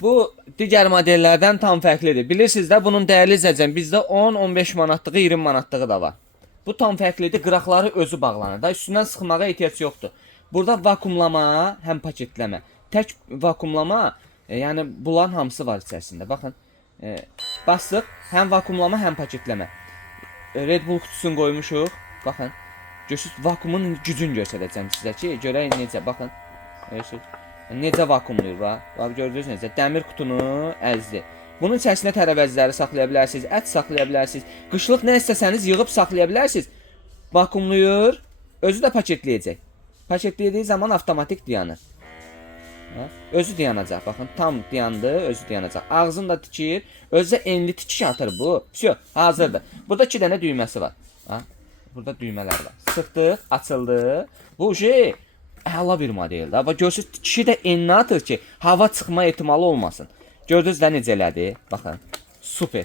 Bu digər modellərdən tam fərqlidir. Bilirsiniz də bunun dəyərli zəcən bizdə 10-15 manatlığı, 20 manatlığı da var. Bu tam fərqlidir. Qıraqları özü bağlanır da. Üstündən sıxmağa ehtiyac yoxdur. Burada vakuumlama, həm paketləmə. Tək vakuumlama, yəni bunların hamısı var içərisində. Baxın, basdıq, həm vakuumlama, həm paketləmə. Red Bull kutusunu qoymuşuq. Baxın, görürsünüz, vakuumun gücünü göstərəcəm sizə ki, görək necə, baxın. Görürsünüz, necə vakuumluyur, bax, gördünüz necə, dəmir qutunu əzdi. Bunun içərisində tərəvəzləri saxlaya bilərsiniz, ət saxlaya bilərsiniz, qışlıq nə istəsəniz yığıb saxlaya bilərsiniz. Vakuumluyur, özü də paketləyəcək. Paketləydiyi zaman avtomatik dayanır. Özü dayanacaq, baxın, tam dayandı, özü dayanacaq. Ağzını da tikir, özü də enli tikiş atır bu. Всё, hazırdır. Burada 2 dənə düyməsi var. Burada düymələr var. Sıxdıq, açıldı. Bu şey əla bir modeldir. Bax görürsüz, tikişi də enli atır ki, hava çıxma ehtimalı olmasın. Gördünüz də necə elədi? Baxın, super.